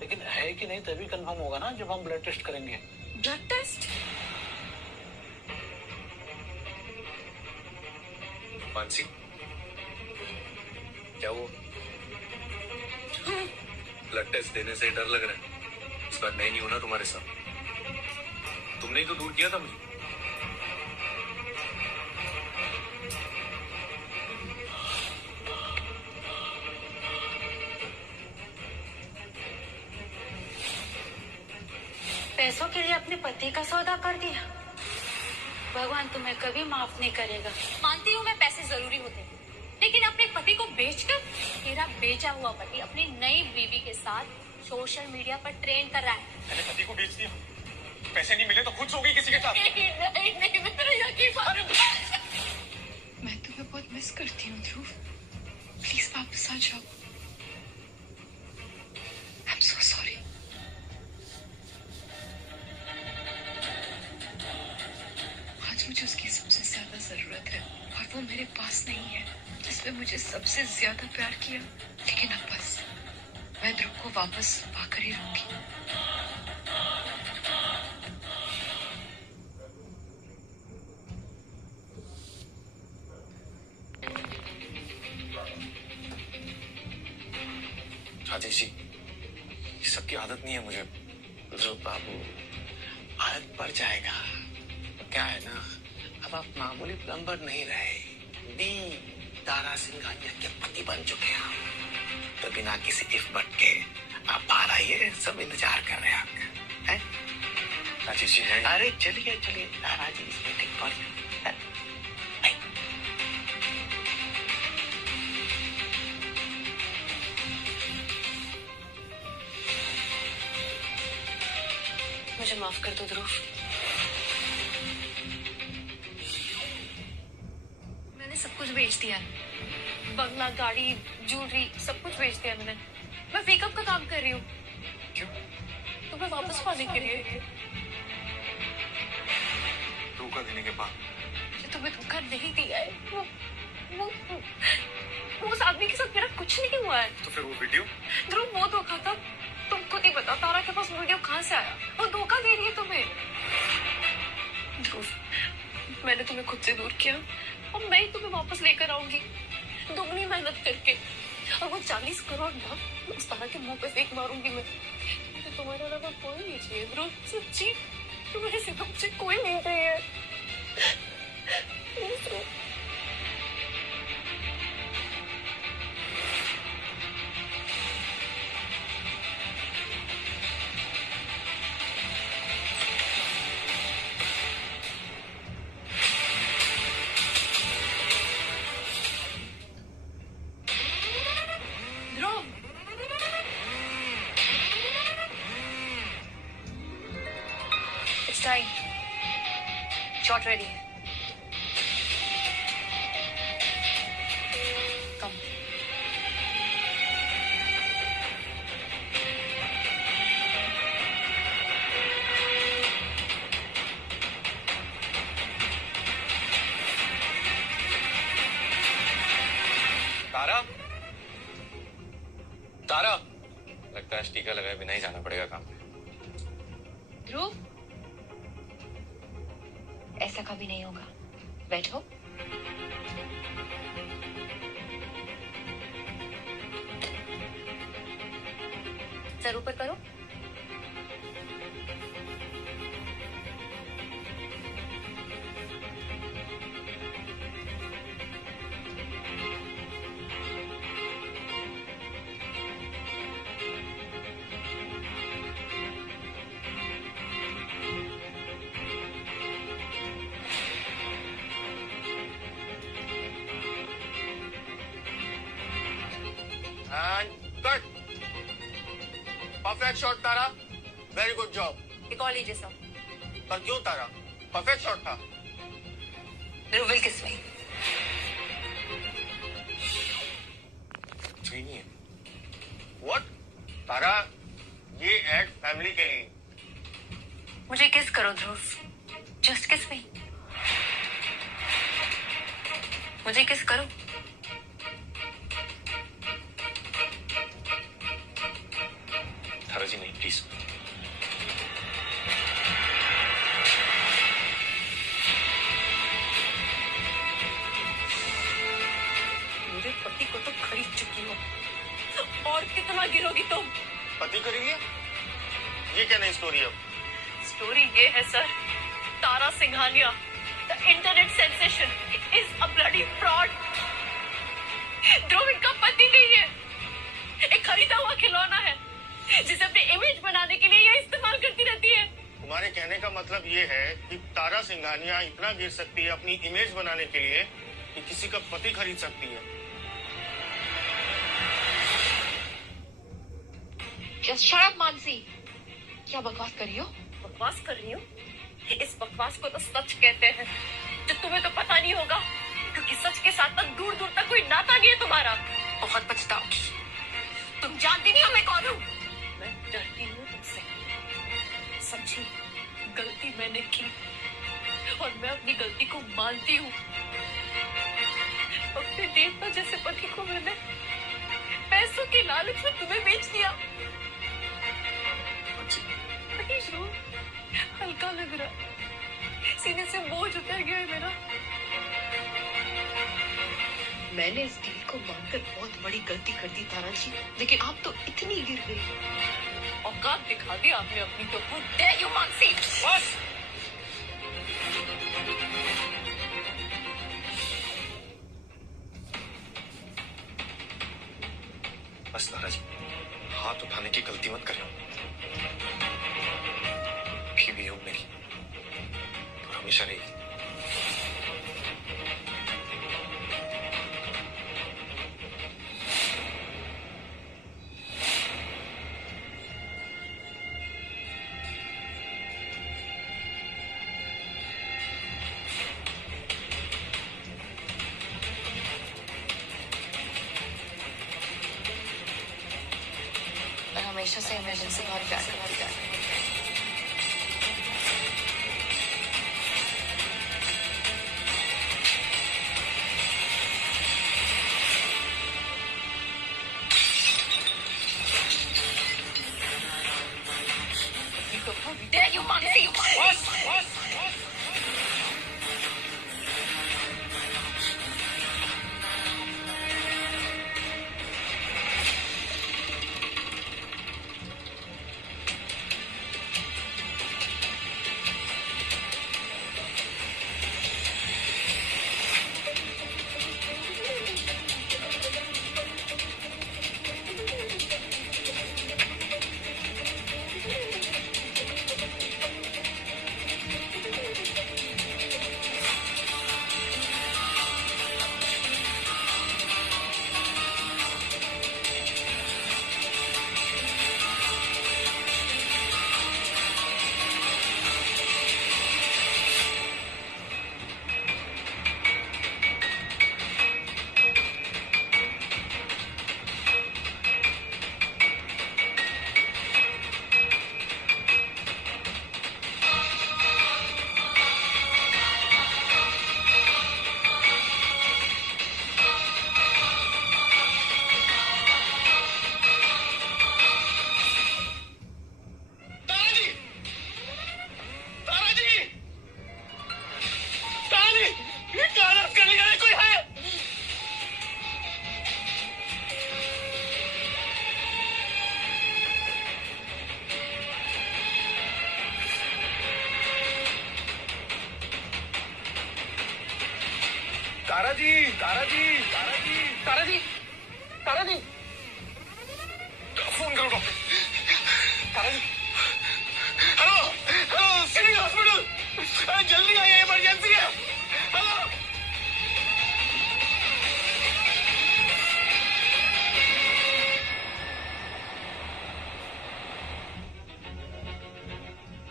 लेकिन है कि नहीं तभी कंफर्म होगा ना जब हम ब्लड टेस्ट करेंगे। Blood test? मानसी, क्या वो ब्लड टेस्ट देने से डर लग रहा है? इस बार मैं नहीं हूं ना तुम्हारे साथ। तुमने ही तो दूर किया था मुझे। पैसों के लिए अपने पति का सौदा कर दिया। भगवान तुम्हें कभी माफ नहीं करेगा। मानती हूँ मैं पैसे जरूरी होते हैं, लेकिन अपने पति को बेचकर तेरा बेचा हुआ पति अपनी नई बीवी के साथ सोशल मीडिया पर ट्रेंड कर रहा है। मैंने पति को बेच दिया, पैसे नहीं मिले तो खुद सो गई किसी के साथ। नहीं, मेरा यकीन मानो। मैं तुम्हें बहुत मिस करती हूँ ध्रुव, प्लीज वापस आ जाओ। I am so sorry. आज मुझे उसकी सबसे ज्यादा जरूरत है और वो मेरे पास नहीं है, जिसने मुझे सबसे ज्यादा प्यार किया। लेकिन अब बस मैं ध्रुव को वापस पाकर ही रहूंगी। राजेश जी, ये सबकी आदत नहीं है मुझे। जो बाबू, आदत पड़ जाएगा। क्या है ना, अब आप मामूली प्लम्बर नहीं रहे, डी तारा सिंघानिया के पति बन चुके हैं। तो बिना किसी इफ बट के आप बाहर आइए, सब इंतजार कर रहे हैं आपका। आशीष जी हैं। अरे चलिए चलिए तारा जी इस मीटिंग पर नहीं। मुझे माफ कर दो ध्रुव। मैंने सब कुछ बेच दिया है, बंगला, गाड़ी, ज्वेलरी, सब कुछ बेच दिया मैंने। मैं मेकअप का काम कर रही हूँ। क्यों? तुम्हें वापस पाने के लिए। धोखा देने के बाद? मुझे तुम्हें धोखा नहीं दिया है। वो उस आदमी के साथ मेरा कुछ नहीं हुआ है। तो फिर वो वीडियो? ध्रुव वो धोखा था, तुम खुद ही बताओ तारा के पास वीडियो कहाँ से आया? वो धोखा दे रही है तुम्हें। ध्रुव, मैंने तुम्हें खुद से दूर किया और मैं ही तुम्हें वापस लेकर आऊंगी, दुगनी मेहनत करके। और वो 40 करोड़ ना उस तारा के मुंह पे फेंक मारूंगी मैं। तो तुम्हारे अलावा कोई नहीं चाहिए ध्रुव, सच्ची। तुम्हारे सिवा मुझे कोई नहीं चाहिए। Please Dhruv. Time. Shot ready. Come. तारा? तारा? लगता है टीका लगाए बिना ही जाना पड़ेगा काम पे। ध्रुव, ऐसा कभी नहीं होगा। बैठो। सर ऊपर करो। कट। परफेक्ट शॉट तारा, वेरी गुड जॉब। एक और लीजिए सब। पर क्यों तारा, परफेक्ट शॉट था। ध्रुव विल किस में? सही नहीं है। व्हाट? तारा, ये एड फैमिली के लिए। मुझे किस करो ध्रुव, जस्ट किस में। मुझे किस करो। तारा जी नहीं, प्लीज। मेरे पति को तो खरीद चुकी हो, और कितना गिरोगी तुम? पति करेंगे? ये क्या नई स्टोरी है? स्टोरी ये है sir, Tara Singhania, the internet sensation, is a bloody fraud. Dhruv इनका पति नहीं है, एक खरीदा हुआ खिलौना है जिसे अपनी इमेज बनाने के लिए ये इस्तेमाल करती रहती है। तुम्हारे कहने का मतलब ये है कि तारा सिंघानिया इतना गिर सकती है अपनी इमेज बनाने के लिए कि किसी का पति खरीद सकती है। Just shut up, Mansi. क्या बकवास कर रही हो? बकवास कर रही हूँ? इस बकवास को तो सच कहते हैं, जो तुम्हें तो पता नहीं होगा, क्योंकि सच के साथ तक दूर दूर तक कोई नाता नहीं है तुम्हारा। बहुत पछताओगी। तुम जानती नहीं हो मैं कौन हूँ। मैं डरती हूँ तुमसे। समझी, गलती मैंने की और मैं अपनी गलती को मानती हूँ। अपने देवता जैसे पति को मैंने पैसों के लालच में तुम्हें बेच दिया। हल्का लग रहा, सीने से बोझ उतर गया है मेरा। मैंने इस डील को मानकर बहुत बड़ी गलती कर दी तारा जी, लेकिन आप तो इतनी गिर गई। औकात दिखा दी आपने अपनी तो। How dare you, Mansi? बस। बस तारा जी, हाथ उठाने की गलती मत करें। भी हो मेरी। हमेशा रहेगी। मैं हमेशा से इमरजेंसी बहुत प्यार करती हूँ। Dare you, Mansi? Tara ji, Tara ji, Tara ji, Tara ji, Tara ji, phone करो doctor. Tara ji, hello, hello, city hospital, जल्दी आइए, इमरजेंसी है। हेलो,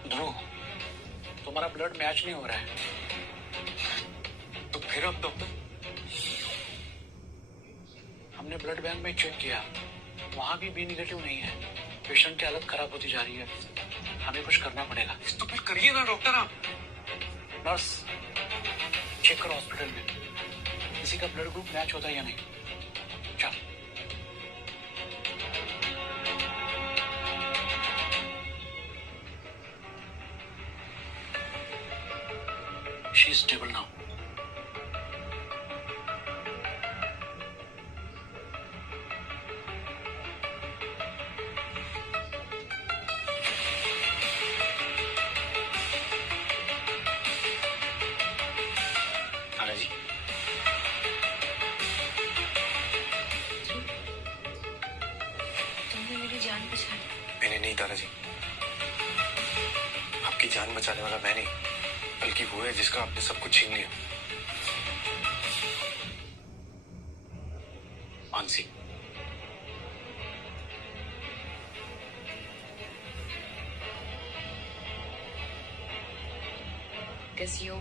ध्रुव, तुम्हारा ब्लड मैच नहीं हो रहा है। तो फिर अब डॉक्टर? हमने ब्लड बैंक में चेक किया, वहां भी बी नेगेटिव नहीं है। पेशेंट की हालत खराब होती जा रही है, हमें कुछ करना पड़ेगा। तो फिर करिए ना डॉक्टर आप। नर्स, चेक करो हॉस्पिटल में किसी का ब्लड ग्रुप मैच होता है या नहीं। चल। She is stable now. Tara ji, तुमने मेरी जान बचाई। मैंने नहीं तारा जी, आपकी जान बचाने वाला मैं नहीं, बल्कि वो है जिसका आपने सब कुछ छीन लिया। Mansi, Guess you.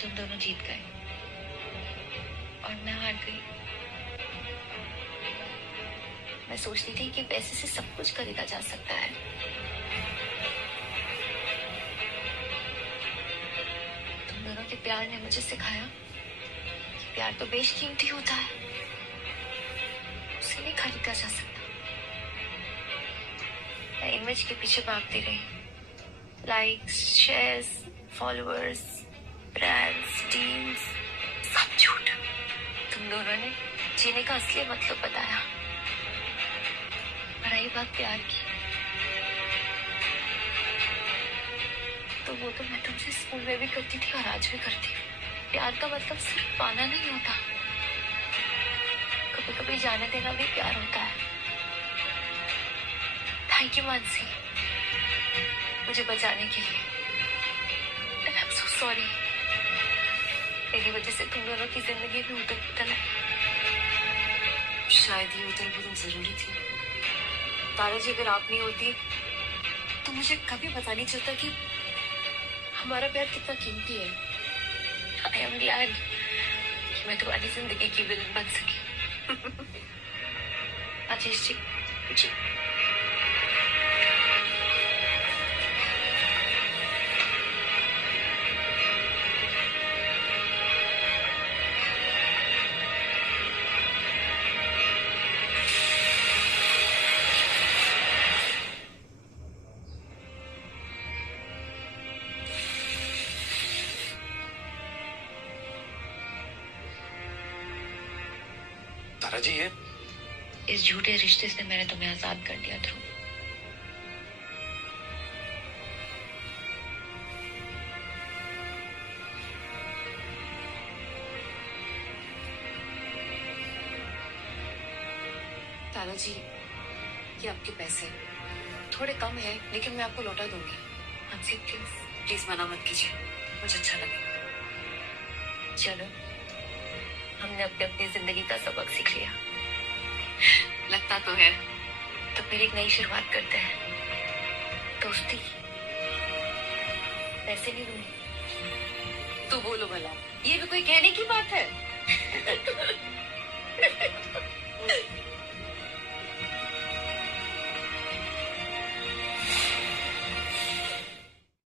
तुम दोनों जीत गए और मैं हार गई। मैं सोचती थी कि पैसे से सब कुछ खरीदा जा सकता है, तुम दोनों के प्यार ने मुझे सिखाया कि प्यार तो बेशकीमती होता है, उसे नहीं खरीदा जा सकता। मैं इमेज के पीछे भागती रही, likes, shares, followers, brands, deals, सब झूठ। तुम दोनों ने जीने का असली मतलब बताया। और रही बात प्यार की, तो वो तो मैं तुमसे स्कूल में भी करती थी और आज भी करती हूँ। प्यार का मतलब सिर्फ पाना नहीं होता, कभी कभी जाने देना भी प्यार होता है। थैंक यू मानसी, मुझे बचाने के लिए। And I'm so sorry, मेरी वजह से तुम दोनों की जिंदगी भी उथल पुथल है। शायद ये उथल पुथल जरूरी थी। तारा जी, अगर आप नहीं होती तो मुझे कभी पता नहीं चलता कि हमारा प्यार कितना कीमती है। आई एम ग्लैड कि मैं तुम्हारी जिंदगी की विलन बन सकी। आशीष जी, जी तारा जी, ये इस झूठे रिश्ते से मैंने तुम्हें आजाद कर दिया ध्रुव। तारा जी, ये आपके पैसे थोड़े कम है, लेकिन मैं आपको लौटा दूंगी। मानसी प्लीज, प्लीज मना मत कीजिए, मुझे अच्छा लगेगा। चलो हमने अपनी अपनी जिंदगी का सबक सीख लिया। लगता तो है। तो फिर एक नई शुरुआत करते हैं। दोस्ती, पैसे नहीं दूंगी। तो बोलो भला, ये भी कोई कहने की बात है?